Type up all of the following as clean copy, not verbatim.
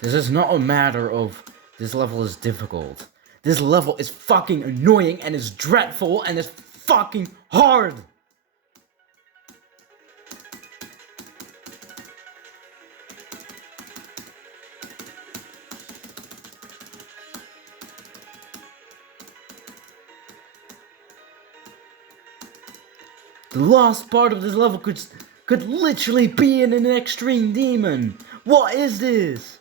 This is not a matter of this level is difficult. This level is fucking annoying and it's dreadful and it's fucking hard. The last part of this level could literally be in an extreme demon. What is this?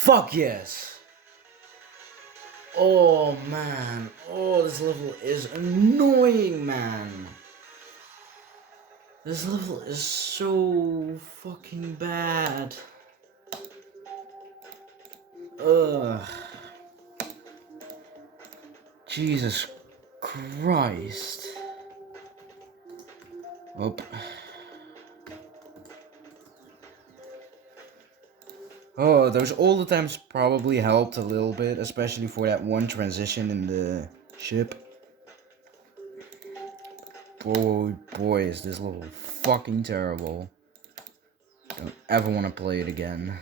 Fuck yes! Oh man, oh this level is annoying, man. This level is so fucking bad. Ugh. Jesus Christ. Oh. Oh, those older times probably helped a little bit, especially for that one transition in the ship. Boy, is this level fucking terrible. Don't ever want to play it again.